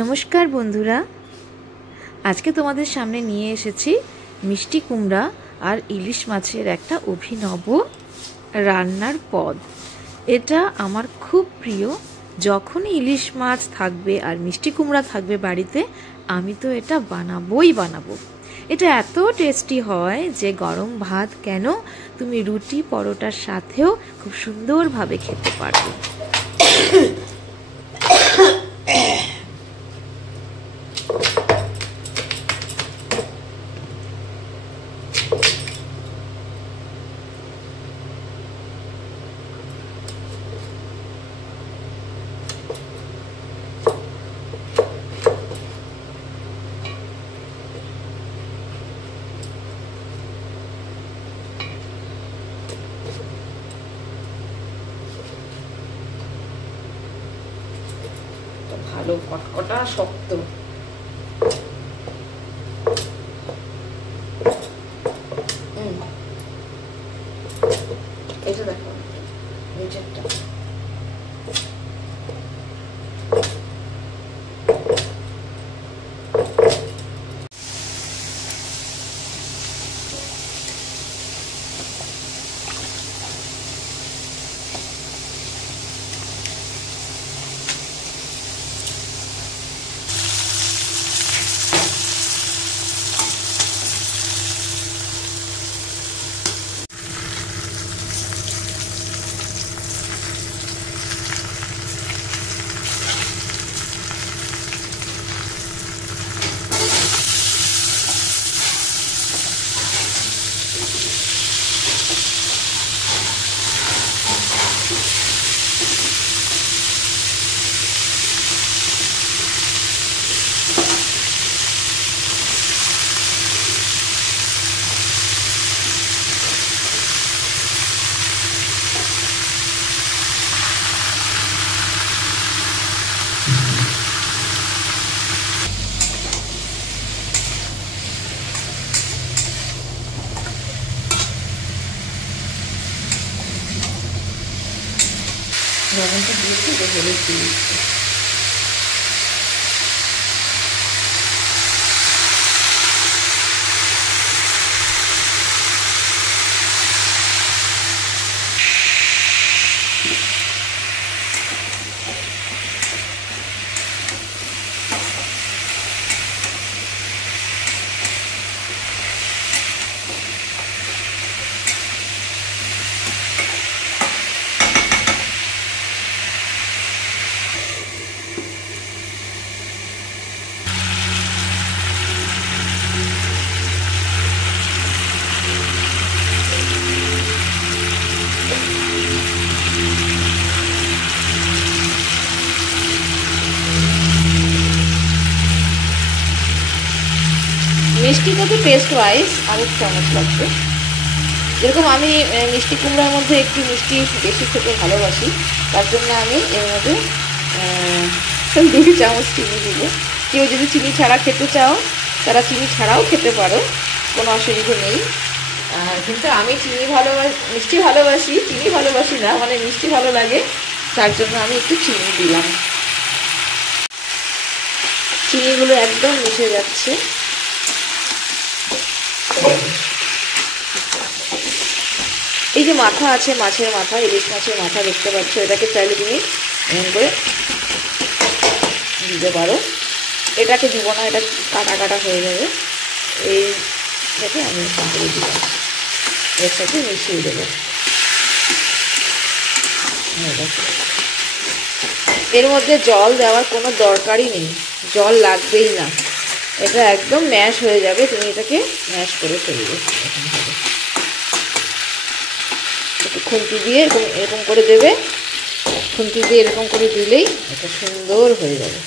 নমস্কার বন্ধুরা, আজকে তোমাদের সামনে নিয়ে এসেছি মিষ্টি কুমড়া আর ইলিশ মাছের একটা অভিনব রান্নার পদ। এটা আমার খুব প্রিয়। যখনই ইলিশ মাছ থাকবে আর মিষ্টি কুমড়া থাকবে বাড়িতে, আমি তো এটা বানাবো। এটা এত টেস্টি হয় যে গরম ভাত কেন, তুমি রুটি পরোটার সাথেও খুব সুন্দরভাবে খেতে পারবে। ভালো কটকটা শক্ত। এটা দেখো নিচেরটা। লবণটা দিয়েছি, এটা হলুদ দিয়েছি। মিষ্টিটাতে টেস্ট ওয়াইজ আরও চামচ লাগবে। যেরকম আমি মিষ্টি কুমড়ার মধ্যে একটু মিষ্টি বেশি খেতে ভালোবাসি, তার জন্য আমি এর মধ্যে 2 চামচ চিনি দিব। কেউ যদি চিনি ছাড়া খেতে চাও তারা চিনি ছাড়াও খেতে পারো, কোনো অসুবিধা নেই। কিন্তু আমি মিষ্টি ভালোবাসি, চিনি ভালোবাসি না, মানে মিষ্টি ভালো লাগে, তার জন্য আমি একটু চিনি দিলাম। চিনিগুলো একদম মিশে যাচ্ছে। এই যে মাথা আছে, মাছের মাথা, ইলিশ মাছের মাথা দেখতে পাচ্ছ, এটাকে চাইলে তুমি এমন করে দিতে পারো। এটাকে দিব না, এটা কাটা কাটা হয়ে যাবে। এইটাকে আমি করে দিলাম, এর সাথে মিশিয়ে দেবো। এর মধ্যে জল দেওয়ার কোনো দরকারই নেই, জল লাগবেই না। এটা একদম ম্যাশ হয়ে যাবে, তুমি এটাকে ম্যাশ করে ফেলবে। খুন্তি দিয়ে এরকম করে দেবে, খুন্তি দিয়ে এরকম করে দিলেই এটা সুন্দর হয়ে যাবে।